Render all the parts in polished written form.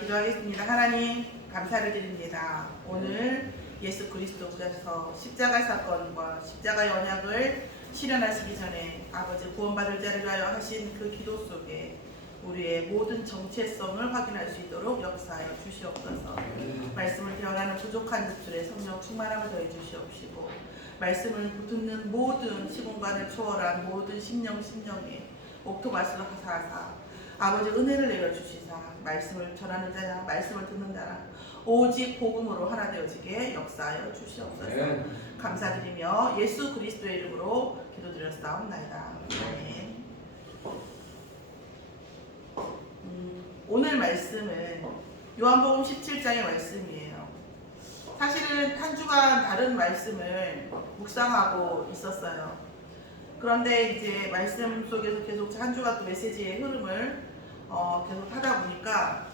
기도하겠습니다. 하나님 감사를 드립니다. 오늘 예수 그리스도께서 십자가 사건과 십자가의 언약을 실현하시기 전에 아버지 구원받을 자를 위하여 하신 그 기도 속에 우리의 모든 정체성을 확인할 수 있도록 역사하여 주시옵소서. 말씀을 대언하는 부족한 입술에 성령 충만함을 더해 주시옵시고, 말씀을 듣는 모든 시공간을 초월한 모든 심령에 옥토바스로 하사하사 아버지 은혜를 내려주시사 말씀을 전하는 자냐 말씀을 듣는 자나 오직 복음으로 하나 되어지게 역사하여 주시옵소서. 감사드리며 예수 그리스도의 이름으로 기도드렸사옵나이다. 아멘. 오늘 말씀은 요한복음 17장의 말씀이에요. 사실은 한 주간 다른 말씀을 묵상하고 있었어요. 그런데 이제 말씀 속에서 계속 한 주간 또 메시지의 흐름을 계속 하다 보니까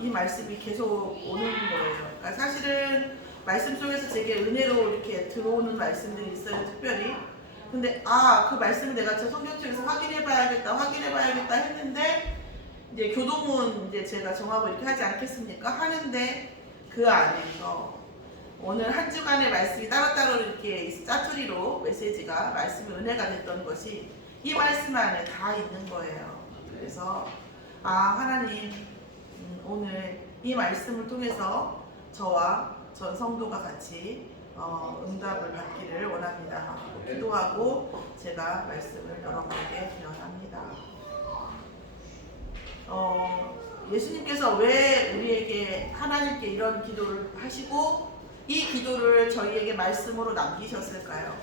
이 말씀이 계속 오는 거예요. 그러니까 사실은 말씀 속에서 제게 은혜로 이렇게 들어오는 말씀들이 있어요, 특별히. 근데 그 말씀을 내가 저 성경책에서 확인해봐야겠다 했는데 이제 교동은 이제 제가 정하고 이렇게 하지 않겠습니까? 하는데 그 안에서 오늘 한 주간의 말씀이 따로따로 이렇게 짜투리로 메시지가 말씀의 은혜가 됐던 것이 이 말씀 안에 다 있는 거예요. 그래서 하나님 오늘 이 말씀을 통해서 저와 전 성도가 같이 응답을 받기를 원합니다. 기도하고 제가 말씀을 여러분에게 전합니다. 예수님께서 왜 우리에게 하나님께 이런 기도를 하시고 이 기도를 저희에게 말씀으로 남기셨을까요?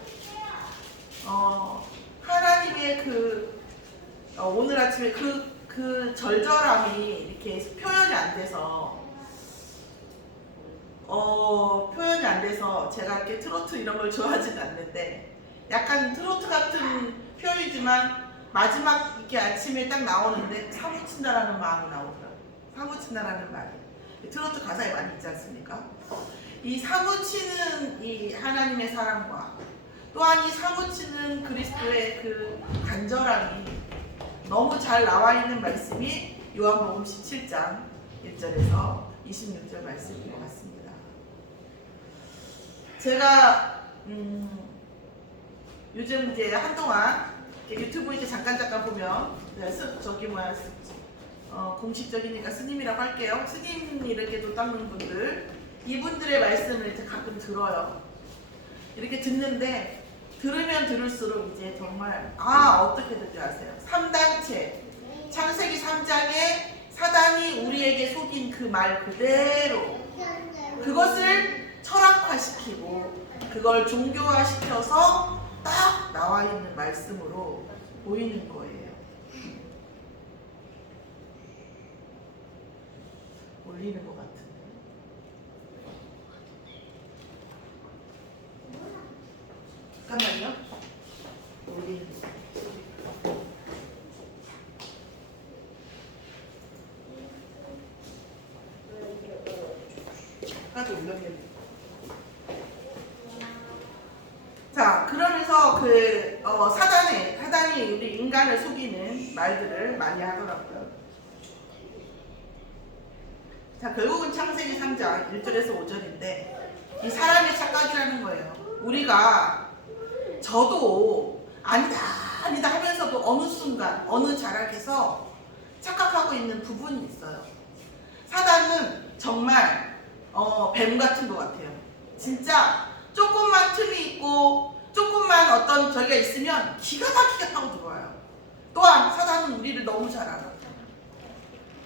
하나님의 오늘 아침에 그 절절함이 이렇게 표현이 안 돼서 제가 이렇게 트로트 이런 걸 좋아하지는 않는데 약간 트로트 같은 표현이지만 마지막 이렇게 아침에 딱 나오는데 사무친다라는 마음이 나오더라고요. 사무친다라는 말이 트로트 가사에 많이 있지 않습니까? 이 사무치는 이 하나님의 사랑과 또한 이 사무치는 그리스도의 그 간절함이 너무 잘 나와 있는 말씀이 요한복음 17장 1절에서 26절 말씀인 것 같습니다. 제가 요즘 이제 한동안 유튜브 이제 잠깐 보면 공식적이니까 스님이라고 할게요. 스님 이렇게 닦는 분들, 이분들의 말씀을 이제 가끔 들어요. 이렇게 듣는데 들으면 들을수록 이제 정말 어떻게 듣지 아세요? 3단체 창세기 3장에 사단이 우리에게 속인 그 말 그대로 그것을 철학화시키고 그걸 종교화시켜서 딱 나와 있는 말씀으로 보이는 거예요. 올리는 것 같은데. 잠깐만요. 올리는 거. 아까도 올렸는데. 자, 그러면서 사단이 우리 인간을 속이는 말들을 많이 하더라고요. 자, 결국은 창세기 3장 1절에서 5절인데 이 사람의 착각이라는 거예요. 우리가 저도 아니다 하면서도 어느 순간 어느 자락에서 착각하고 있는 부분이 있어요. 사단은 정말 뱀 같은 것 같아요. 진짜 조금만 틈이 있고 조금만 어떤 저기가 있으면 기가 막히게 파고 들어와요. 또한 사단은 우리를 너무 잘 알아요.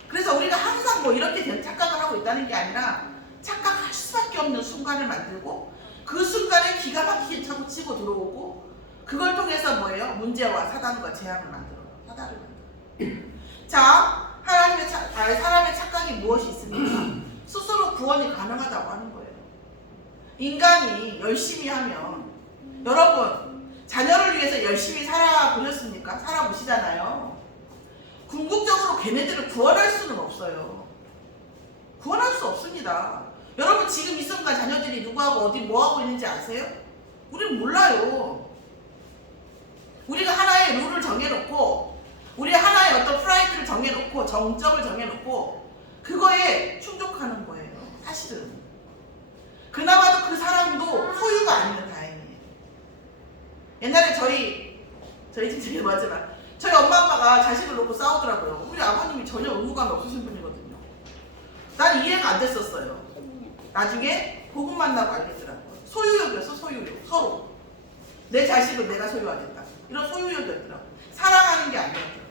그래서 우리가 항상 이렇게 착각을 하고 있다는 게 아니라 착각할 수밖에 없는 순간을 만들고 그 순간에 기가 막히게 차고 치고 들어오고 그걸 통해서 문제와 사단과 재앙을 만들어요. 사단을 만들어요. 자, 사람의 착각이 무엇이 있습니까? 스스로 구원이 가능하다고 하는 거예요. 인간이 열심히 하면 여러분 자녀를 위해서 열심히 살아보셨습니까? 살아보시잖아요. 궁극적으로 걔네들을 구원할 수는 없어요. 구원할 수 없습니다. 여러분 지금 이 순간 자녀들이 누구하고 어디 뭐하고 있는지 아세요? 우리는 몰라요. 우리가 하나의 룰을 정해놓고 우리 하나의 어떤 프라이드를 정해놓고 정해놓고 정적을 정해놓고 그거에 충족하는 거예요. 사실은 그나마도 그 사람도 소유가 아니면 다행이에요. 옛날에 저희 집 맞으나 저희 엄마 아빠가 자식을 놓고 싸우더라고요. 우리 아버님이 전혀 의무감이 없으신 분이거든요. 난 이해가 안 됐었어요. 나중에 복음 만나고 알겠더라고요. 소유욕이었어. 소유욕. 서로 내 자식을 내가 소유하겠다 이런 소유욕이었더라고요. 사랑하는 게 아니었더라고요.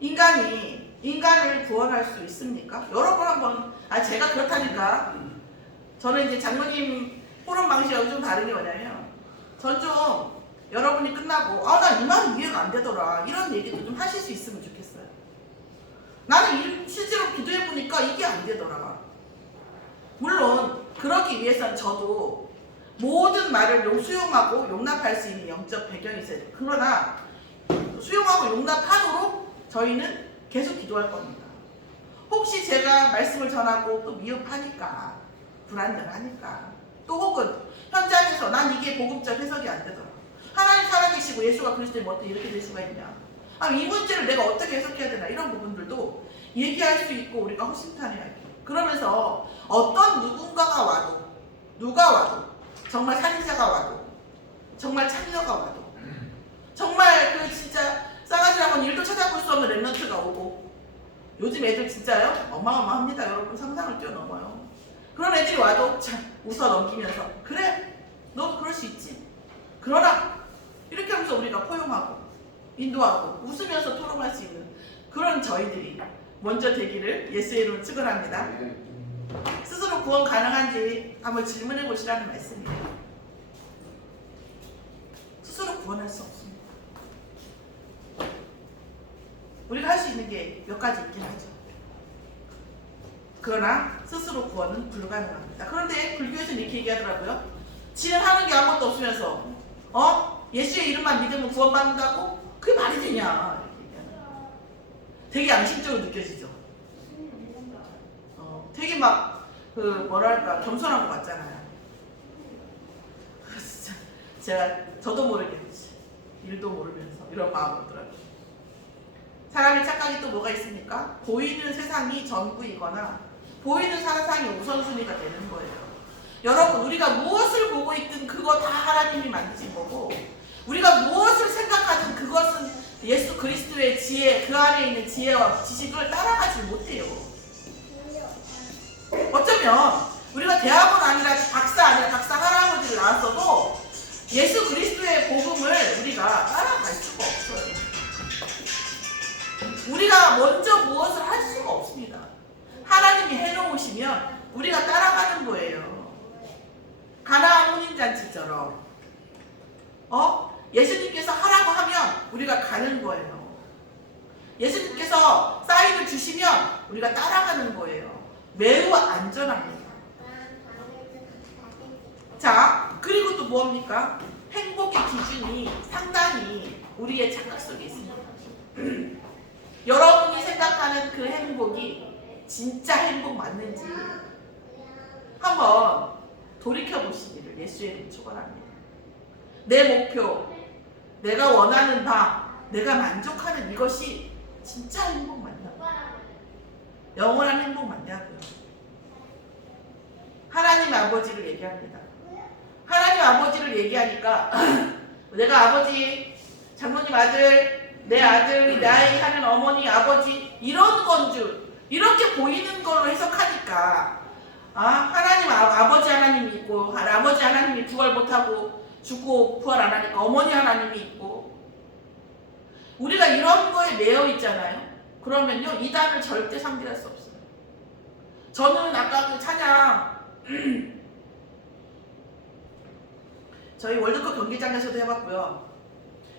인간이 인간을 구원할 수 있습니까? 여러분 한번 제가 그렇다니까 저는 이제 장로님 포럼 방식하고 좀 다른 게 뭐냐면 전 좀 여러분이 끝나고 나 이 말이 이해가 안 되더라 이런 얘기도 좀 하실 수 있으면 좋겠어요. 나는 실제로 기도해보니까 이게 안 되더라. 물론 그러기 위해서는 저도 모든 말을 수용하고 용납할 수 있는 영적 배경이 있어야 돼요. 그러나 수용하고 용납하도록 저희는 계속 기도할 겁니다. 혹시 제가 말씀을 전하고 또 미흡하니까 불안정하니까 또 혹은 현장에서 난 이게 복음적 해석이 안 되더라. 하나님 살아계시고 예수가 그리스도의 뭐 어떻게 이렇게 될 수가 있냐. 이 문제를 내가 어떻게 해석해야 되나 이런 부분들도 얘기할 수 있고 우리가 허심탄회해야 돼요. 그러면서 어떤 누군가가 와도 누가 와도 정말 살인자가 와도 정말 참녀가 와도 정말 그 진짜 싸가지라고는 일도 찾아볼 수 없는 랩런트가 오고 요즘 애들 진짜요? 어마어마합니다. 여러분 상상을 뛰어넘어요. 그런 애들이 와도 참 웃어 넘기면서 그래 너도 그럴 수 있지. 그러나 이렇게 하면서 우리가 포용하고 인도하고 웃으면서 토론할 수 있는 그런 저희들이 먼저 되기를 예수의 이름으로 축원합니다. 스스로 구원 가능한지 한번 질문해 보시라는 말씀이에요. 스스로 구원할 수 없습니다. 우리가 할 수 있는 게 몇 가지 있긴 하죠. 그러나 스스로 구원은 불가능합니다. 그런데 불교에서는 이렇게 얘기하더라고요. 지는 하는 게 아무것도 없으면서 예수의 이름만 믿으면 구원받는다고? 그게 말이 되냐 이렇게 얘기하는. 되게 양심적으로 느껴지죠. 되게 막 뭐랄까 겸손한 것 같잖아요. 진짜 저도 모르게 일도 모르면서 이런 마음이 들더라고요. 사람의 착각이 또 뭐가 있습니까? 보이는 세상이 전부이거나 보이는 세상이 우선순위가 되는 거예요. 여러분 우리가 무엇을 보고 있든 그거 다 하나님이 만드신 거고 우리가 무엇을 생각하든 그것은 예수 그리스도의 지혜 그 안에 있는 지혜와 지식을 따라가지 못해요. 어쩌면 우리가 대학원 아니라 박사 할아버지를 나왔어도 예수 그리스도의 복음을 우리가 따라갈 수가 없어요. 우리가 먼저 무엇을 할 수가 없습니다. 하나님이 해놓으시면 우리가 따라가는 거예요. 가나안 혼인잔치처럼 예수님께서 하라고 하면 우리가 가는 거예요. 예수님께서 사인을 주시면 우리가 따라가는 거예요. 매우 안전합니다. 자, 그리고 또 뭡니까? 행복의 기준이 상당히 우리의 착각 속에 있습니다. 여러분이 생각하는 그 행복이 진짜 행복 맞는지 한번 돌이켜보시기를 예수의 이름으로 축원합니다. 내 목표, 내가 원하는 바, 내가 만족하는 이것이 진짜 행복 맞냐고요? 영원한 행복 맞냐고요? 하나님 아버지를 얘기합니다. 하나님 아버지를 얘기하니까 내가 아버지, 장로님 아들, 내 아들, 나의 하는 어머니, 아버지 이런 건 줄 이렇게 보이는 걸로 해석하니까 하나님 아버지 하나님이 있고 아버지 하나님이 부활 못하고 죽고 부활 안 하니까 어머니 하나님이 있고 우리가 이런 거에 매여 있잖아요. 그러면요 이단을 절대 상대할 수 없어요. 저는 아까 그 찬양 저희 월드컵 경기장에서도 해봤고요.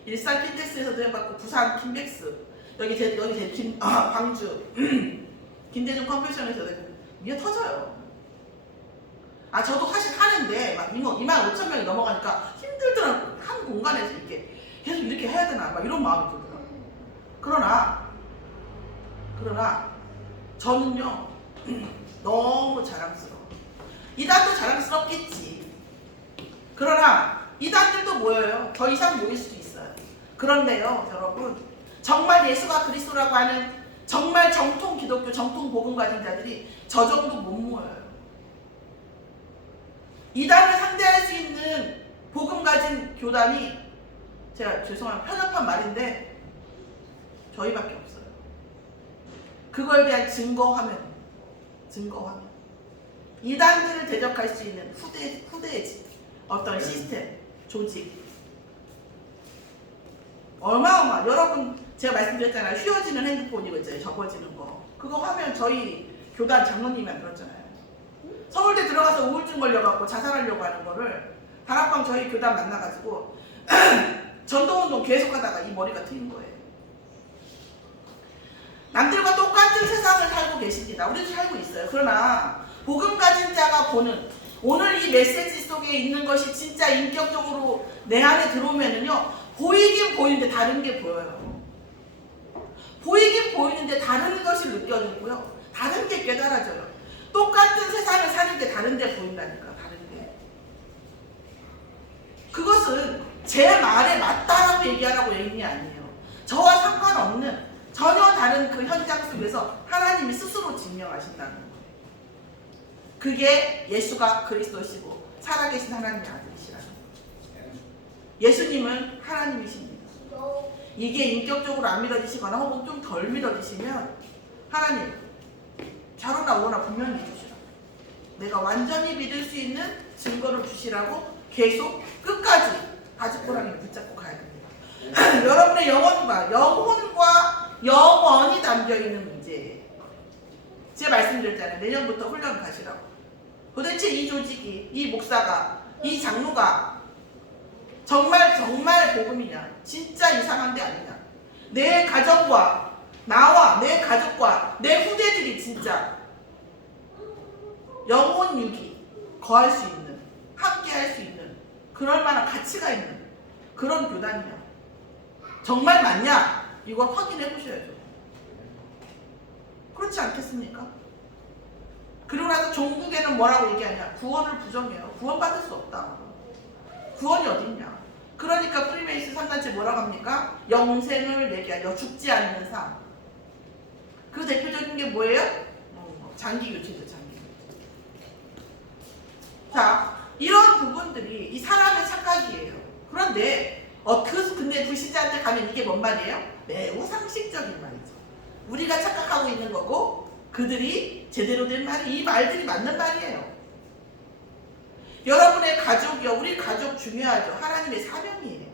일산 킨텍스에서도 해봤고 부산 킨백스 여기 광주 김대중 컴패션에서도 미어 터져요. 저도 사실 하는데 막 25,000명이 넘어가니까 힘들더라고요. 한 공간에서 이렇게 계속 이렇게 해야 되나 막 이런 마음이 들더라고요. 그러나 저는요 너무 자랑스러워. 이단도 자랑스럽겠지. 그러나 이단들도 모여요. 더 이상 모일 수도 있어요. 그런데요 여러분 정말 예수가 그리스도라고 하는 정말 정통 기독교, 정통 복음 가진 자들이 저 정도 못 모여요. 이단을 상대할 수 있는 복음 가진 교단이, 제가 죄송한 편협한 말인데 저희밖에 없어요. 그거에 대한 증거화면. 이단들을 대적할 수 있는 후대지 어떤 시스템, 조직. 어마어마. 여러분 제가 말씀드렸잖아요. 휘어지는 핸드폰 이거 있잖아요. 접어지는 거. 그거 하면 저희 교단 장로님이 만들었잖아요. 서울대 들어가서 우울증 걸려갖고 자살하려고 하는 거를 다락방 저희 교단 만나가지고 전도운동 계속하다가 이 머리가 트인 거예요. 남들과 똑같은 세상을 살고 계십니다. 우리도 살고 있어요. 그러나 복음 가진 자가 보는 오늘 이 메시지 속에 있는 것이 진짜 인격적으로 내 안에 들어오면은요, 보이긴 보이는데 다른 게 보여요. 보이긴 보이는데 다른 것을 느껴지고요, 다른 게 깨달아져요. 똑같은 세상을 사는데 다른 데 보인다니까. 다른 게. 그것은 제 말에 맞다라고 얘기하라고 얘기이 아니에요. 저와 상관없는 전혀 다른 그 현장 속에서 하나님이 스스로 증명하신다는 거예요. 그게 예수가 그리스도시고 살아계신 하나님의 아들이시라는 거예요. 예수님은 하나님이십니다. 이게 인격적으로 안 믿어지시거나 혹은 좀 덜 믿어지시면 하나님 좌로나 우로나 분명히 주시라. 내가 완전히 믿을 수 있는 증거를 주시라고 계속 끝까지 바지꼬랑이를 붙잡고 가야 됩니다. 여러분의 영혼과 영원히 담겨있는 문제예요. 제가 말씀드렸잖아요. 내년부터 훈련 가시라고. 도대체 이 조직이, 이 목사가, 이 장로가 정말 복음이냐, 진짜 이상한 데 아니냐, 내 가정과 나와 내 가족과 내 후대들이 진짜 영혼 유기 거할 수 있는, 함께 할 수 있는, 그럴 만한 가치가 있는 그런 교단이냐, 정말 맞냐, 이걸 확인해 보셔야죠. 그렇지 않겠습니까? 그리고 나서 종국에는 뭐라고 얘기하냐, 구원을 부정해요. 구원 받을 수 없다. 구원이 어딨냐. 그러니까 프리메이슨 3단체 뭐라고 합니까? 영생을 얘기하죠. 죽지 않는 삶. 그 대표적인 게 뭐예요? 장기교체죠. 장기교체. 자, 이런 부분들이 이 사람의 착각이에요. 그런데 근데 불신자한테 가면 이게 뭔 말이에요? 매우 상식적인 말이죠. 우리가 착각하고 있는 거고 그들이 제대로 된 말이, 이 말들이 맞는 말이에요. 여러분의 가족이요, 우리 가족 중요하죠. 하나님의 사명이에요.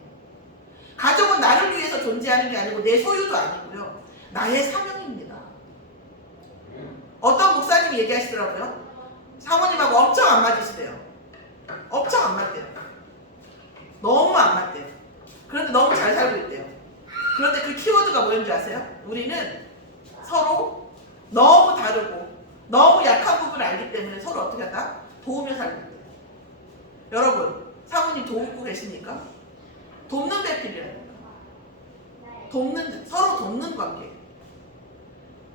가족은 나를 위해서 존재하는 게 아니고 내 소유도 아니고요, 나의 사명입니다. 어떤 목사님이 얘기하시더라고요. 사모님하고 엄청 안 맞으시대요. 엄청 안 맞대요. 너무 안 맞대요. 그런데 너무 잘 살고 있대요. 그런데 그 키워드가 뭐였는지 아세요? 우리는 서로 너무 다르고 너무 약한 부분을 알기 때문에 서로 어떻게 한다? 도우며 살고 있대요. 여러분, 사모님 돕고 계십니까? 돕는 배필이라는 거예요. 서로 돕는 관계.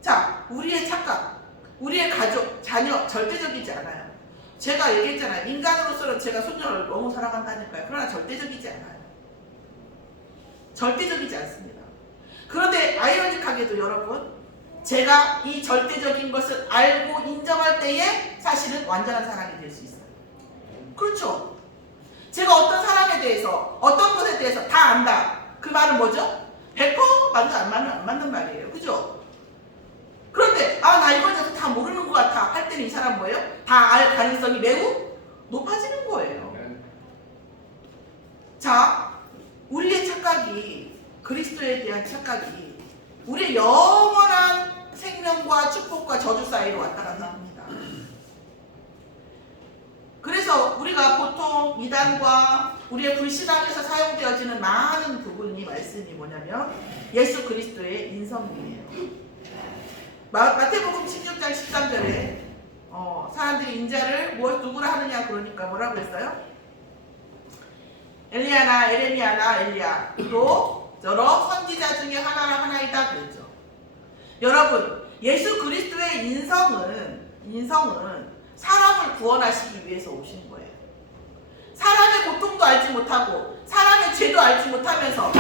자, 우리의 착각, 우리의 가족, 자녀 절대적이지 않아요. 제가 얘기했잖아요. 인간으로서는 제가 손녀를 너무 사랑한다니까요. 그러나 절대적이지 않아요. 절대적이지 않습니다. 그런데 아이러니하게도 여러분, 제가 이 절대적인 것을 알고 인정할 때에 사실은 완전한 사랑이 될 수 있어요. 그렇죠? 제가 어떤 사람에 대해서, 어떤 것에 대해서 다 안다. 그 말은 뭐죠? 100% 맞는 안 맞는 말이에요. 그죠? 그런데 나 이거에 대해서 다 모르는 것 같아 할 때는 이 사람 뭐예요? 다 알 가능성이 매우 높아지는 거예요. 자, 우리의 착각이, 그리스도에 대한 착각이 우리의 영원한 생명과 축복과 저주 사이로 왔다 갔다 합니다. 그래서 우리가 보통 이단과 우리의 불신앙에서 사용되어지는 많은 부분이, 말씀이 뭐냐면 예수 그리스도의 인성이에요. 마태복음 16장 13절에 사람들이 인자를 누구라 하느냐 그러니까 뭐라고 했어요? 엘리야나 에레미야나 엘리야 또 여러 선지자 중에 하나이다 그랬죠. 여러분, 예수 그리스도의 인성은 사람을 구원하시기 위해서 오신 거예요. 사람의 고통도 알지 못하고 사람의 죄도 알지 못하면서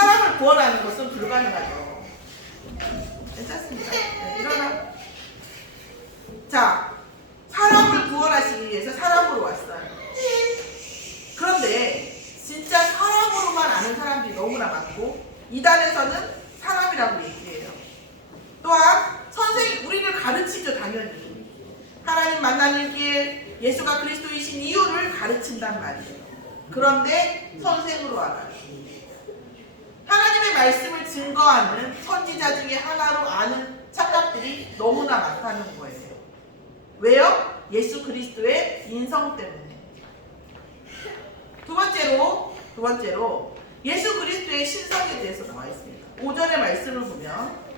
사람을 구원하는 것은 불가능하죠. 괜찮습니다. 네, 일어나. 자, 사람을 구원하시기 위해서 사람으로 왔어요. 그런데 진짜 사람으로만 아는 사람들이 너무나 많고 이단에서는 사람이라고 얘기해요. 또한 선생님 우리를 가르치죠. 당연히 하나님 만나는 길, 예수가 그리스도이신 이유를 가르친단 말이에요. 그런데 선생으로 알아요. 하나님의 말씀을 증거하는 선지자 중에 하나로 아는 착각들이 너무나 많다는 거예요. 왜요? 예수 그리스도의 인성 때문에. 두 번째로 예수 그리스도의 신성에 대해서 나와 있습니다. 5절의 말씀을 보면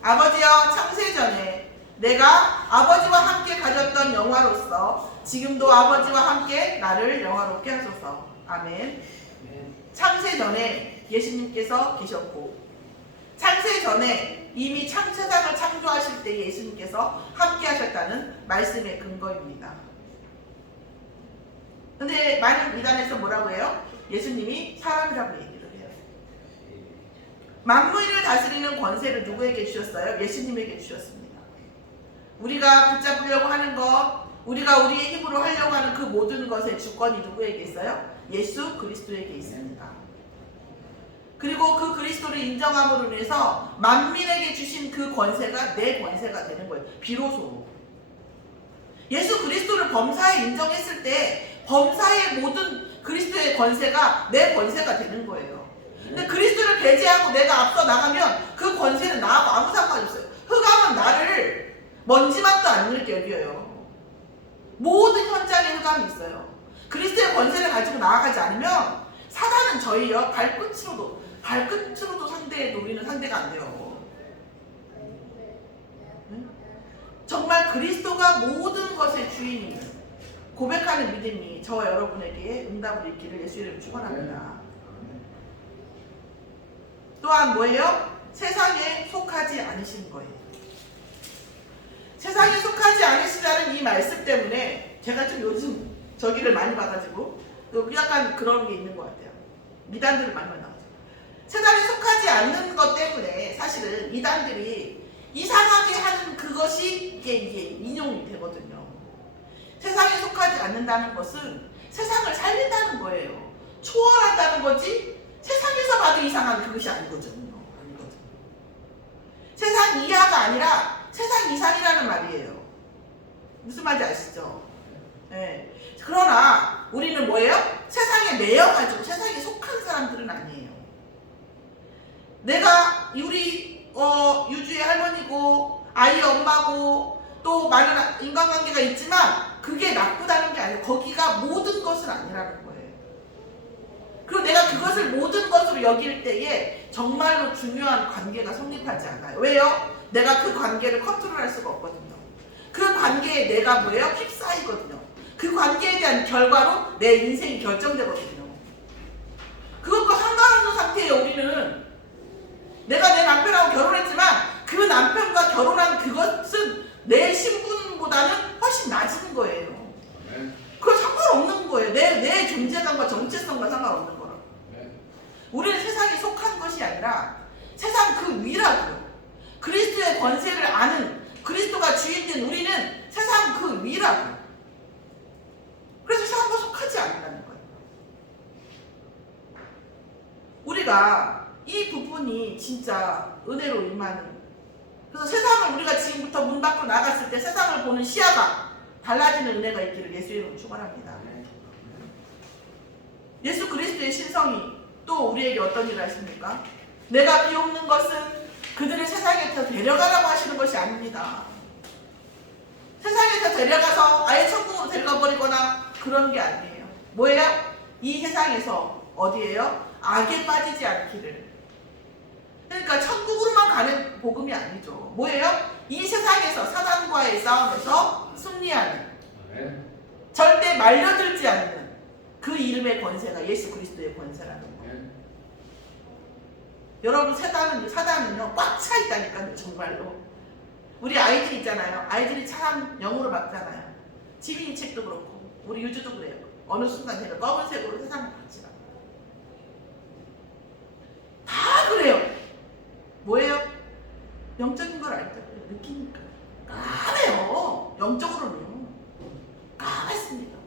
아버지여 창세전에 내가 아버지와 함께 가졌던 영화로서 지금도 아버지와 함께 나를 영화롭게 하소서. 아멘. 창세전에 예수님께서 계셨고 창세전에 이미 세상을 창조하실 때 예수님께서 함께 하셨다는 말씀의 근거입니다. 근데 많은 이단에서 뭐라고 해요? 예수님이 사람이라고 얘기를 해요. 만물을 다스리는 권세를 누구에게 주셨어요? 예수님에게 주셨습니다. 우리가 붙잡으려고 하는 것, 우리가 우리의 힘으로 하려고 하는 그 모든 것의 주권이 누구에게 있어요? 예수 그리스도에게 있습니다. 그리고 그 그리스도를 인정함으로 인해서 만민에게 주신 그 권세가 내 권세가 되는 거예요. 비로소 예수 그리스도를 범사에 인정했을 때 범사의 모든 그리스도의 권세가 내 권세가 되는 거예요. 근데 그리스도를 배제하고 내가 앞서 나가면 그 권세는 나하고 아무 상관이 없어요. 흑암은 나를 먼지만도 안 여겨요. 모든 현장에 흑암이 있어요. 그리스도의 권세를 가지고 나아가지 않으면 사단은 저희요 발끝으로도 상대해도 우리는 상대가 안 돼요. 응? 정말 그리스도가 모든 것의 주인임을 고백하는 믿음이 저와 여러분에게 응답을 있기를 예수 이름으로 축원합니다. 또한 뭐예요? 세상에 속하지 않으신 거예요. 세상에 속하지 않으시다는 이 말씀 때문에 제가 좀 요즘 저기를 많이 봐가지고 약간 그런 게 있는 것 같아요. 미단들을 많이 만나가지고 세상에 속하지 않는 것 때문에 사실은 이단들이 이상하게 하는 그것이 이게 인용이 되거든요. 세상에 속하지 않는다는 것은 세상을 살린다는 거예요. 초월한다는 거지 세상에서 봐도 이상한 그것이 아니거든요. 세상 이하가 아니라 세상 이상이라는 말이에요. 무슨 말인지 아시죠? 네. 그러나 우리는 뭐예요? 세상에 매여가지고 세상에 속한 사람들은 아니에요. 내가 우리 유주의 할머니고 아이의 엄마고 또 많은 인간관계가 있지만 그게 나쁘다는 게 아니에요. 거기가 모든 것은 아니라는 거예요. 그리고 내가 그것을 모든 것으로 여길 때에 정말로 중요한 관계가 성립하지 않아요. 왜요? 내가 그 관계를 컨트롤할 수가 없거든요. 그 관계에 내가 뭐예요? 휩싸이거든요. 그 관계에 대한 결과로 내 인생이 결정되거든요. 그것과 상관없는 상태예요. 우리는 내가 내 남편하고 결혼했지만 그 남편과 결혼한 그것은 내 신분보다는 훨씬 낮은 거예요. 그건 상관없는 거예요. 내 존재감과 정체성과 상관없는 거라. 우리는 세상에 속한 것이 아니라 세상 그 위라고요. 그리스도의 권세를 아는 그리스도가 주인된 우리는 세상 그 위라고요. 그래서 세상과 속하지 않는다는 거예요. 우리가 이 부분이 진짜 은혜로 임하는, 그래서 세상을 우리가 지금부터 문 밖으로 나갔을 때 세상을 보는 시야가 달라지는 은혜가 있기를 예수 이름으로 축원합니다. 예수 그리스도의 신성이 또 우리에게 어떤 일을 하십니까? 내가 비옵는 것은 그들을 세상에 더 데려가라고 하시는 것이 아닙니다. 세상에 더 데려가서 아예 천국으로 데려가 버리거나 그런 게 아니에요. 뭐예요? 이 세상에서 어디예요? 악에 빠지지 않기를. 그러니까 천국으로만 가는 복음이 아니죠. 뭐예요? 이 세상에서 사단과의 싸움에서 승리하는, 절대 말려들지 않는 그 이름의 권세가 예수 그리스도의 권세라는 거예요. 여러분 사단은요 꽉 차 있다니까요. 정말로. 우리 아이들 있잖아요. 아이들이 참 영으로 막잖아요. 지민이 책도 그렇고 우리 유주도 그래요. 어느 순간 되면 검은색으로 세상을 바치라. 다 그래요. 뭐예요? 영적인 걸 알 때 느끼니까 까매요. 영적으로는 까맣습니다.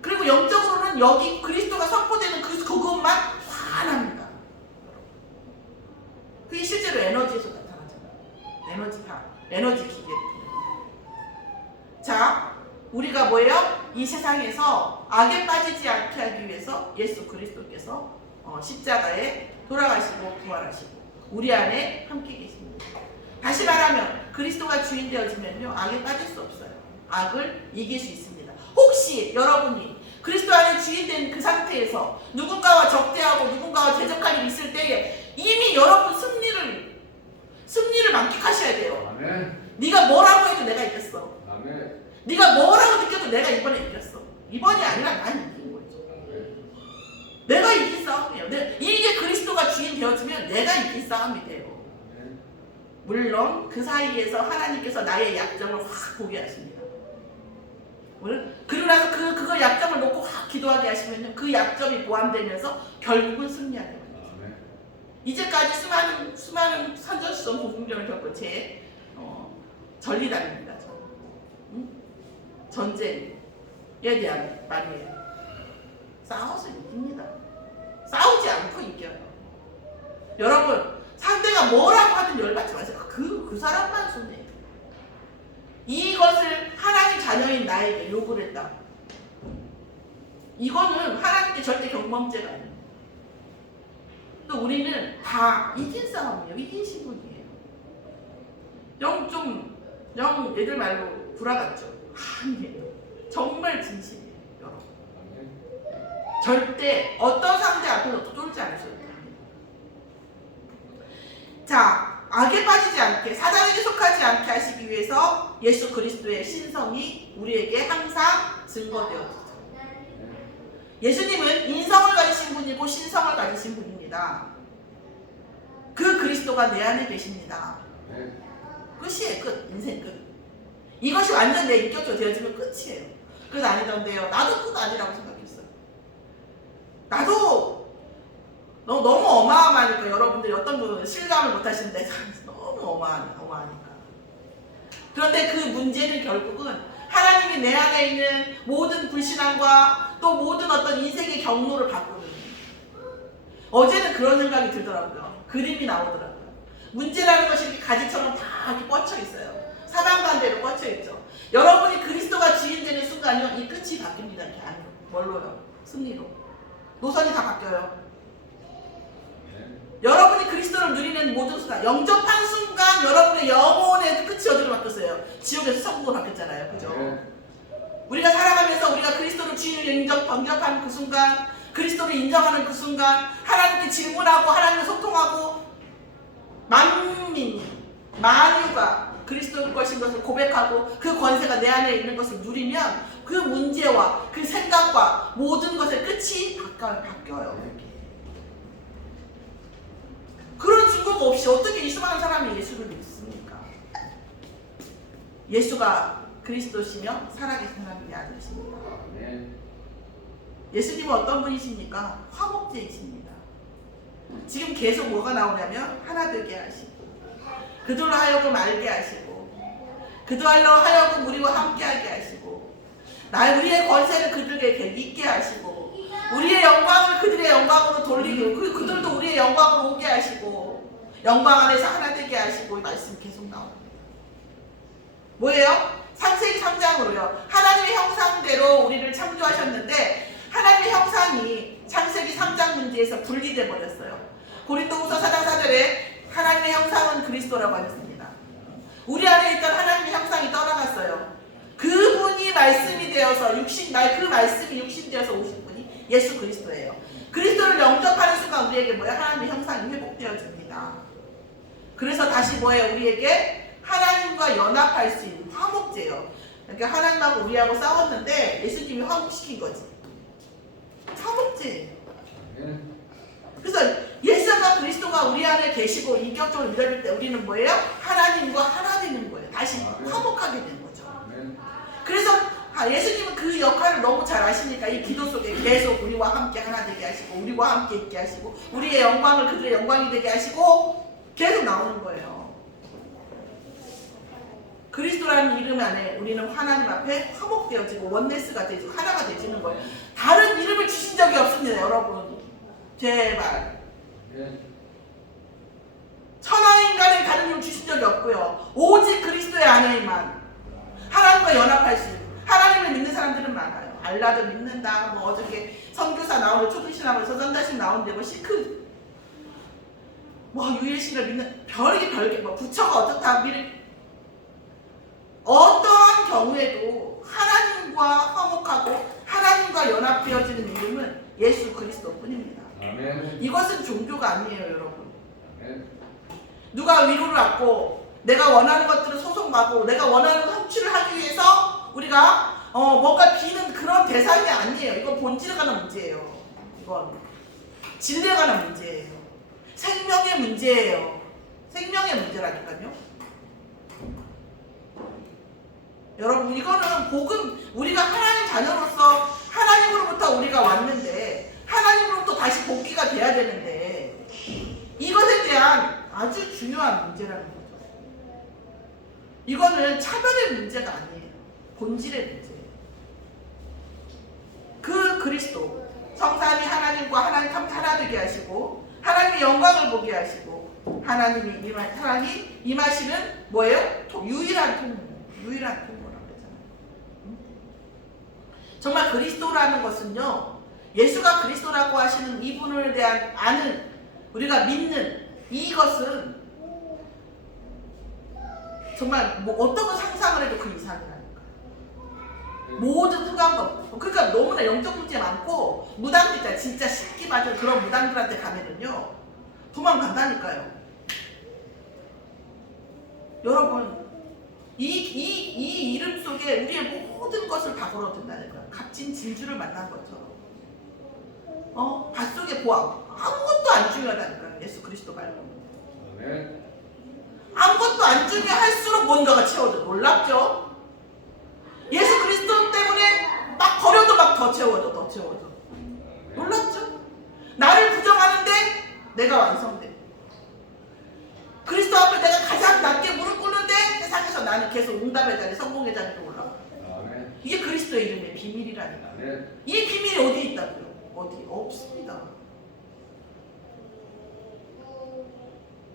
그리고 영적으로는 여기 그리스도가 선포되는 그것만 환합니다. 그게 실제로 에너지에서 나타나잖아요. 에너지 기계. 자, 우리가 뭐예요? 이 세상에서 악에 빠지지 않게 하기 위해서 예수 그리스도께서 십자가에 돌아가시고 부활하시고 우리 안에 함께 계십니다. 다시 말하면 그리스도가 주인 되어지면요, 악에 빠질 수 없어요. 악을 이길 수 있습니다. 혹시 여러분이 그리스도 안에 주인된 그 상태에서 누군가와 적대하고 누군가와 대적할 일이 있을 때에 이미 여러분 승리를 만끽하셔야 돼요. 아멘. 네가 뭐라고 해도 내가 이겼어. 아멘. 네가 뭐라고 느껴도 내가 이번에 이겼어. 이번이 아니라 난 이긴 거죠. 내가 이긴 싸움이에요. 이게 그리스도가 주인 되어지면 내가 이긴 싸움이 돼요. 물론 그 사이에서 하나님께서 나의 약점을 확 보게 하십니다. 그리고 나서 그거 약점을 놓고 확 기도하게 하시면요, 그 약점이 보완되면서 결국은 승리하게 됩니다. 이제까지 수많은 선전수전 공중전을 겪은 제 전리단입니다. 전쟁에 대한 말이에요. 싸워서 이깁니다. 싸우지 않고 이겨요. 여러분, 상대가 뭐라고 하든 열받지 마세요. 그 사람만 손해요. 이것을 하나님 자녀인 나에게 요구를 했다. 이거는 하나님께 절대 경범죄가 아니에요. 또 우리는 다 이긴 싸움이에요. 이긴 신분이에요. 영 얘들 말로 불화같죠? 아니에요. 정말 진심이에요, 여러분. 절대 어떤 상대 앞에서도 쫄지 않으셔도 됩니다. 자, 악에 빠지지 않게, 사단에게 속하지 않게 하시기 위해서 예수 그리스도의 신성이 우리에게 항상 증거되어지죠. 예수님은 인성을 가지신 분이고 신성을 가지신 분입니다. 그 그리스도가 내 안에 계십니다. 끝이에요. 끝. 인생 끝. 이것이 완전 내 인격적으로 되어지면 끝이에요. 그래서 아니던데요. 나도 끝 아니라고 생각했어요. 나도 너무 어마어마하니까 여러분들이 어떤 분은 실감을 못하시는데 너무 어마어마하니까. 그런데 그 문제는 결국은 하나님이 내 안에 있는 모든 불신앙과 또 모든 어떤 인생의 경로를 바꾸는 거예요. 어제는 그런 생각이 들더라고요. 그림이 나오더라고요. 문제라는 것이 이렇게 가지처럼 다 이렇게 뻗쳐 있어요. 사방반대로 뻗쳐 있죠. 여러분이 그리스도가 주인 되는 순간이요, 이 끝이 바뀝니다. 이렇게 안으로. 뭘로요? 승리로. 노선이 다 바뀌어요. 여러분이 그리스도를 누리는 모든 순간, 영접한 순간 여러분의 영혼의 끝이 어디로 바뀌었어요? 지옥에서 천국으로 바뀌었잖아요. 그죠? 우리가 살아가면서 우리가 그리스도를 주인으로 영접하는 그 순간, 그리스도를 인정하는 그 순간, 하나님께 질문하고 하나님과 소통하고 만유가 그리스도의 것인 것을 고백하고 그 권세가 내 안에 있는 것을 누리면 그 문제와 그 생각과 모든 것의 끝이 바뀌어요. 그런 증거가 없이 어떻게 이 수많은 사람이 예수를 믿습니까? 예수가 그리스도시며 살아계신 하나님의 아들이십니다. 예수님은 어떤 분이십니까? 화목제이십니다. 지금 계속 뭐가 나오냐면 하나 되게 하시고, 그들로 하여금 알게 하시고, 그들로 하여금 우리와 함께하게 하시고, 우리의 권세를 그들에게 있게 하시고, 우리의 영광을 그들의 영광으로 돌리고, 그들도 우리의 영광으로 오게 하시고, 영광 안에서 하나 되게 하시고, 이 말씀 계속 나옵니다. 뭐예요? 창세기 3장으로요. 하나님의 형상대로 우리를 창조하셨는데 하나님의 형상이 창세기 3장 문제에서 분리돼 버렸어요. 고린도후서 4장 4절에 하나님의 형상은 그리스도라고 하셨습니다. 우리 안에 있던 하나님의 형상이 떠나갔어요. 그분이 말씀이 되어서 그 말씀이 육신되어서 오신 분이 예수 그리스도예요. 그리스도를 영접하는 순간 우리에게 뭐예요? 하나님의 형상이 회복되어집니다. 그래서 다시 뭐예요? 우리에게 하나님과 연합할 수 있는 화목제예요. 그러니까 하나님하고 우리하고 싸웠는데 예수님이 화목시킨 거지. 화목제예요. 그래서 예수가 그리스도가 우리 안에 계시고 인격적으로 믿어질 때 우리는 뭐예요? 하나님과 하나 되는 거예요. 다시 화목하게 되는 거죠. 그래서 예수님은 그 역할을 너무 잘 아시니까 이 기도 속에 계속 우리와 함께 하나 되게 하시고 우리와 함께 있게 하시고 우리의 영광을 그들의 영광이 되게 하시고 계속 나오는 거예요. 그리스도라는 이름 안에 우리는 하나님 앞에 화목되어지고 원네스가 되지고 하나가 되지는 거예요. 다른 이름을 주신 적이 없습니다, 여러분. 제발. 천하인간의 다른 이름 주신 적이 없고요. 오직 그리스도의 안에만 하나님과 연합할 수 있는, 하나님을 믿는 사람들은 많아요. 알라도 믿는다, 뭐 어저께 선교사 나오는데 초등신학에서 전다식 나오는데 뭐 시크 뭐 유일신을 믿는 별게 뭐 부처가 어떻다 어떠한 경우에도 하나님과 화목하고 하나님과 연합되어지는 이름은 예수 그리스도뿐입니다. 아멘. 이것은 종교가 아니에요, 여러분. 아멘. 누가 위로를 받고 내가 원하는 것들을 소송하고 내가 원하는 성취를 하기 위해서 우리가 뭔가 비는 그런 대상이 아니에요. 이건 본질에 관한 문제예요. 이건 진리에 관한 문제예요. 생명의 문제예요. 생명의 문제라니까요. 여러분, 이거는 복음, 우리가 하나님 자녀로서 하나님으로부터 우리가 왔는데 하나님으로부터 다시 복귀가 돼야 되는데 이것에 대한 아주 중요한 문제라는 거죠. 이거는 차별의 문제가 아니에요. 본질의 문제예요. 그 그리스도, 성삼위 하나님과 하나님 하나 되게 하시고 하나님의 영광을 보게 하시고 하나님이 임하시는 뭐예요? 유일한 통로라고 했잖아요. 정말 그리스도라는 것은요, 예수가 그리스도라고 하시는 이분을 대한 아는, 우리가 믿는 이것은 정말 뭐 어떤 거 상상을 해도 그 이상이라니까. 모든 흑암법, 그러니까 너무나 영적 문제 많고 무당들 있잖아요. 진짜 신기 받은 그런 무당들한테 가면은요 도망간다니까요. 여러분, 이 이름 속에 우리의 모든 것을 다 걸어둔다니까요. 값진 진주를 만난 것처럼. 밭속의 보암, 아무것도 안 중요하다니까요. 예수 그리스도 말고. 아멘. 아무것도 안 중요할수록 뭔가가 채워져. 놀랍죠? 예수 그리스도 때문에 막 버려도 막 더 채워져. 놀랍죠? 나를 부정하는데 내가 완성돼. 그리스도 앞에 내가 가장 낮게 무릎 꿇는데 세상에서 나는 계속 응답의 자리, 성공의 자리로 올라가. 아멘. 이게 그리스도의 이름의 비밀이라니까. 아멘. 이 비밀이 어디 있다고요? 어디? 없습니다.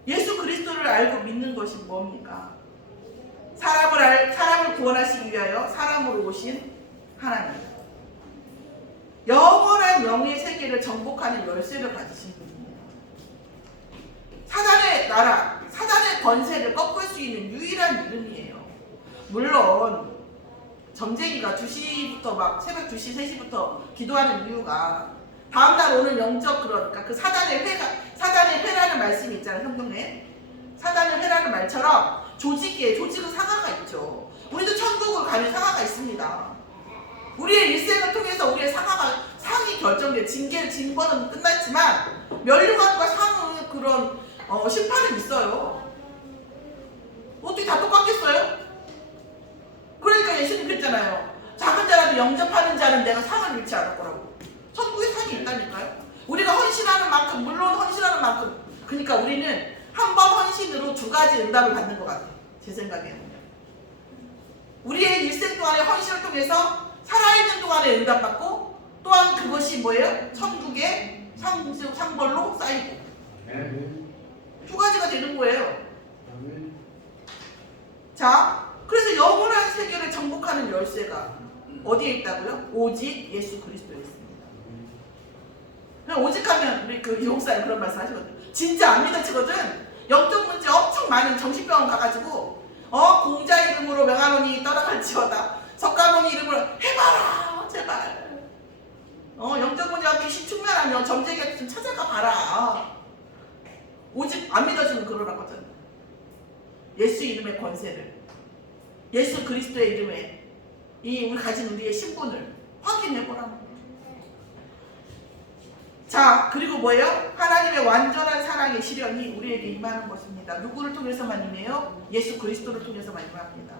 예수 그리스도를 알고 믿는 것이 뭡니까? 사람을 구원하시기 위하여 사람으로 오신 하나님. 영원한 영의 세계를 정복하는 열쇠를 가지신 분이에요. 사단의 나라, 사단의 권세를 꺾을 수 있는 유일한 이름이에요. 물론 점쟁이가 2시부터 막 새벽 2시, 3시부터 기도하는 이유가 다음날 오는 영적, 그러니까 그 사단의 회라는 말씀이 있잖아요, 성경에. 사단의 회라는 말처럼 조직은 상하가 있죠. 우리도 천국을 가는 상하가 있습니다. 우리의 일생을 통해서 우리의 상이 결정돼. 징벌은 끝났지만 멸류관과 상의 그런 심판은 있어요. 어떻게 다 똑같겠어요? 그러니까 예수님 그랬잖아요. 작은 자라도 영접하는 자는 내가 상을 잃지 않을 거라고. 천국에 상이 있다니까요. 우리가 헌신하는 만큼, 물론 헌신하는 만큼, 그러니까 우리는 한 번 헌신으로 2가지 응답을 받는 것 같아요. 제 생각에는. 우리의 일생 동안의 헌신을 통해서 살아있는 동안에 응답받고, 또한 그것이 뭐예요? 천국의 상벌로 쌓이고. 2가지가 되는 거예요. 자, 그래서 영원한 세계를 정복하는 열쇠가 어디에 있다고요? 오직 예수 그리스도에 있습니다. 그냥 오직 하면 우리 그 이목사님 그런 말씀 하시거든요. 진짜 안 믿어지거든. 영적 문제 엄청 많은 정신병원 가가지고 공자 이름으로 명하노니 떠나갈지어다. 석가모니 이름으로 해봐라 제발. 영적 문제와 귀신 충만하면 점쟁이가 좀 찾아가 봐라. 오직 안 믿어지면 그러라고 하잖아요. 예수 이름의 권세를, 예수 그리스도의 이름에 우리 가진 우리의 신분을 확인해보라는 거예요. 자, 그리고 뭐예요? 하나님의 완전한 사랑의 실현이 우리에게 임하는 것입니다. 누구를 통해서만 임해요? 예수 그리스도를 통해서만 임합니다.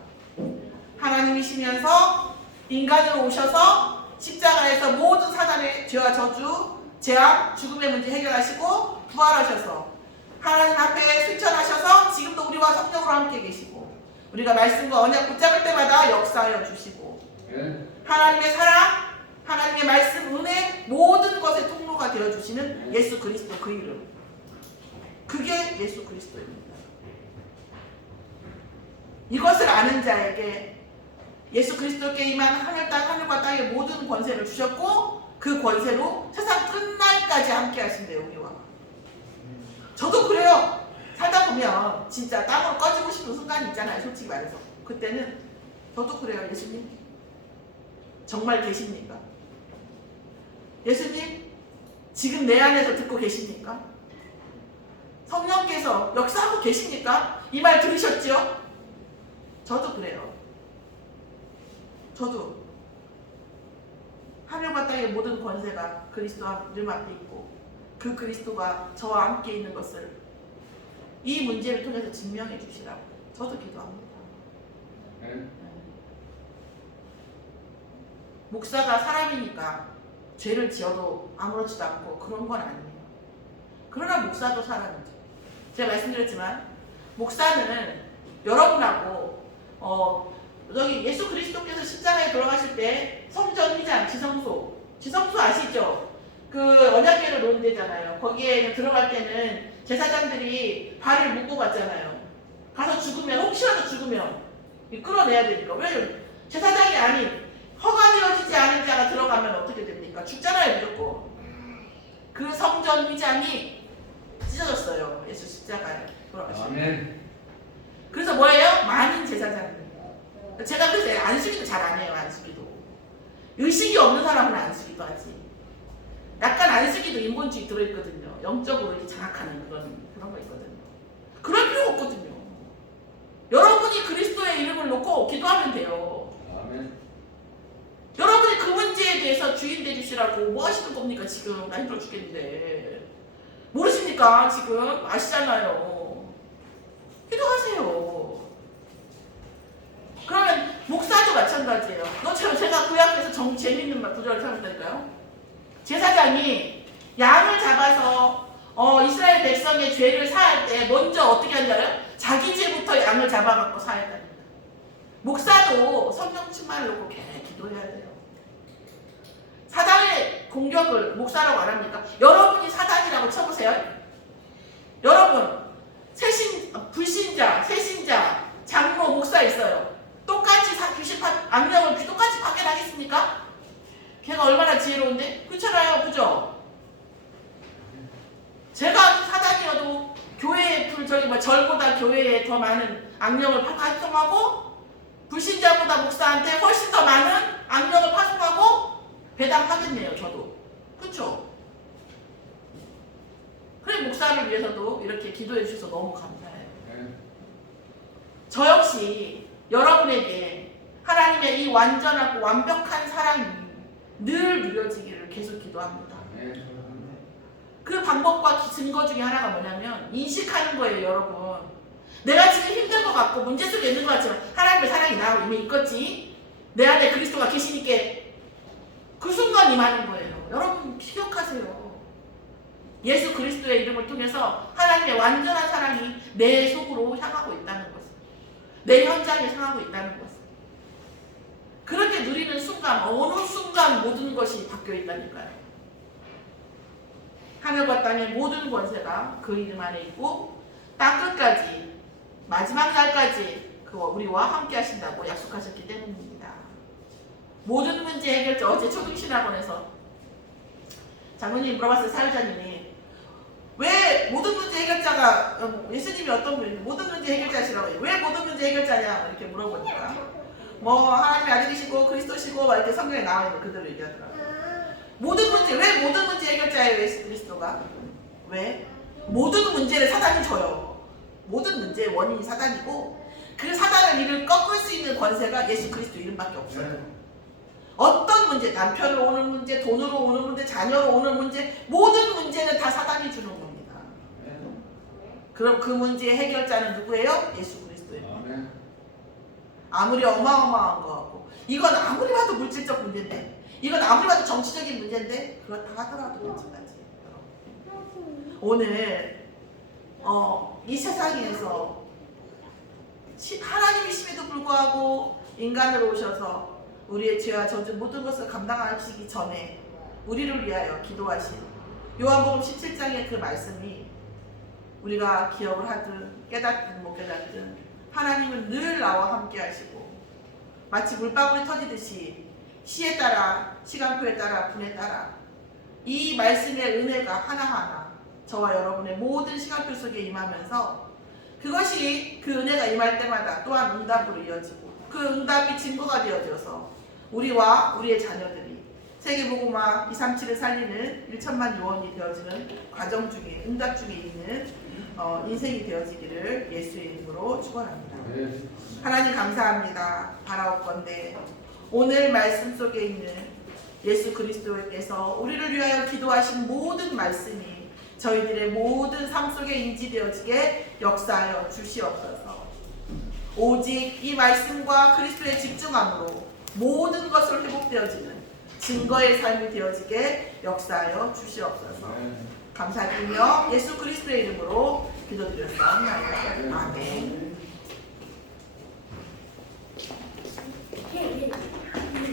하나님이시면서 인간으로 오셔서 십자가에서 모든 사단의 죄와 저주, 재앙, 죽음의 문제 해결하시고 부활하셔서 하나님 앞에 승천하셔서 지금도 우리와 성령으로 함께 계시고 우리가 말씀과 언약 붙잡을 때마다 역사하여 주시고 하나님의 사랑, 하나님의 말씀, 은혜 모든 것의 통로가 되어주시는 예수 그리스도 그 이름, 그게 예수 그리스도입니다. 이것을 아는 자에게 예수 그리스도께 임한 하늘과 땅의 모든 권세를 주셨고 그 권세로 세상 끝날까지 함께 하신대요. 우리와. 저도 그래요. 살다 보면 진짜 땅으로 꺼지고 싶은 순간이 있잖아요. 솔직히 말해서. 그때는 저도 그래요. 예수님 정말 계십니까? 예수님 지금 내 안에서 듣고 계십니까? 성령께서 역사하고 계십니까? 이 말 들으셨죠? 저도 그래요. 저도 하늘과 땅의 모든 권세가 그리스도 이름 앞에 있고 그 그리스도가 저와 함께 있는 것을 이 문제를 통해서 증명해 주시라고 저도 기도합니다. 목사가 사람이니까 죄를 지어도 아무렇지도 않고 그런 건 아니에요. 그러나 목사도 사람이죠. 제가 말씀드렸지만 목사는 여러분하고 여기 예수 그리스도께서 십자가에 돌아가실 때 성전, 휘장, 지성소 아시죠? 그 언약궤를 놓은 데잖아요. 거기에 들어갈 때는 제사장들이 발을 묶고 갔잖아요. 가서 죽으면, 혹시라도 죽으면 끌어내야 되니까. 왜 제사장이 아닌 허가되어지지 않은 자가 들어가면 어떻게 됩니까? 죽잖아요, 무조건. 그 성전 휘장이 찢어졌어요. 예수 십자가에 돌아가시면. 아멘. 그래서 뭐예요? 많은 제사장들. 제가 그래서 안수기도 잘 안 해요. 안수기도. 의식이 없는 사람은 안수기도 하지. 약간 안수기도 인본주의 들어있거든요. 영적으로 이렇게 장악하는 그런 거 있거든요. 그럴 필요가 없거든요. 여러분이 그리스도의 이름을 놓고 기도하면 돼요. 아멘. 여러분이 그 문제에 대해서 주인 되주시라고 뭐 하시는 겁니까? 지금 나 힘들어 죽겠는데 모르십니까? 지금 아시잖아요. 기도하세요. 그러면 목사도 마찬가지예요. 너처럼 제가 구약에서 재밌는 구절을 찾았다니까요. 제사장이 양을 잡아서 이스라엘 백성의 죄를 사할 때 먼저 어떻게 하는지 알아요? 자기 죄부터 양을 잡아갖고 사했답니다. 목사도 성령 충만을 놓고 계속 기도해야 돼요. 사단의 공격을 목사라고 안 합니까? 여러분이 사단이라고 쳐보세요. 여러분 불신자, 새신자, 장로, 목사 있어요. 똑같이 귀신 악령을 똑같이 파견하겠습니까? 걔가 얼마나 지혜로운데? 그렇잖아요. 그죠? 제가 사단이어도 교회에 절보다 교회에 더 많은 악령을 파송하고 불신자보다 목사한테 훨씬 더 많은 악령을 파송하고 배당하겠네요. 저도. 그렇죠? 그래 목사를 위해서도 이렇게 기도해 주셔서 너무 감사해요. 저 역시 여러분에게 하나님의 이 완전하고 완벽한 사랑이 늘 누려지기를 계속 기도합니다. 그 방법과 증거 중에 하나가 뭐냐면 인식하는 거예요. 여러분 내가 지금 힘든 것 같고 문제 속에 있는 것 같지만 하나님의 사랑이 나하고 이미 있겠지. 내 안에 그리스도가 계시니까 그 순간 임하는 거예요. 여러분 기억하세요. 예수 그리스도의 이름을 통해서 하나님의 완전한 사랑이 내 속으로 향하고 있다는 것을, 내 현장에 향하고 있다는 것을, 그렇게 누리는 순간 어느 순간 모든 것이 바뀌어 있다니까요. 하늘과 땅의 모든 권세가 그 이름 안에 있고 땅 끝까지 마지막 날까지 우리와 함께 하신다고 약속하셨기 때문입니다. 모든 문제 해결자, 어제 초등신학원에서 장로님 물어봤어요. 사회자님이 왜 모든 문제 해결자가, 예수님이 어떤 분이 모든 문제 해결자시라고 해요. 왜 모든 문제 해결자냐 이렇게 물어보니까 뭐 하나님의 아들이시고 그리스도시고 막 이렇게 성경에 나와 있는 그대로 얘기하더라고요. 모든 문제, 왜 모든 문제 해결자예요? 예수 그리스도가. 왜? 모든 문제를 사단이 줘요. 모든 문제의 원인이 사단이고 그 사단을 이를 꺾을 수 있는 권세가 예수 그리스도 이름밖에 없어요. 어떤 문제, 남편으로 오는 문제, 돈으로 오는 문제, 자녀로 오는 문제, 모든 문제는 다 사단이 주는 겁니다. 그럼 그 문제의 해결자는 누구예요? 예수 그리스도예요. 아무리 어마어마한 거 같고, 이건 아무리 봐도 물질적 문제인데, 이건 아무리 봐도 정치적인 문제인데, 그렇다 하더라도 마찬가지. 오늘 이 세상에서 하나님이심에도 불구하고 인간으로 오셔서 우리의 죄와 저주 모든 것을 감당하시기 전에 우리를 위하여 기도하신 요한복음 17장의 그 말씀이 우리가 기억을 하든 깨닫든 못 깨닫든 하나님은 늘 나와 함께 하시고 마치 물방울이 터지듯이 시에 따라 시간표에 따라 분에 따라 이 말씀의 은혜가 하나하나 저와 여러분의 모든 시간표 속에 임하면서 그것이 그 은혜가 임할 때마다 또한 응답으로 이어지고 그 응답이 증거가 되어져서 우리와 우리의 자녀들이 세계복음화 237을 살리는 1천만 요원이 되어지는 과정 중에 응답 중에 있는 인생이 되어지기를 예수의 이름으로 축원합니다. 아멘. 하나님 감사합니다. 바라옵건대 오늘 말씀 속에 있는 예수 그리스도께서 우리를 위하여 기도하신 모든 말씀이 저희들의 모든 삶 속에 인지되어지게 역사하여 주시옵소서. 오직 이 말씀과 그리스도에 집중함으로 모든 것을 회복되어지는 증거의 삶이 되어지게 역사하여 주시옵소서. 감사드리며 예수 그리스도의 이름으로 기도드렸사옵나이다. 아멘.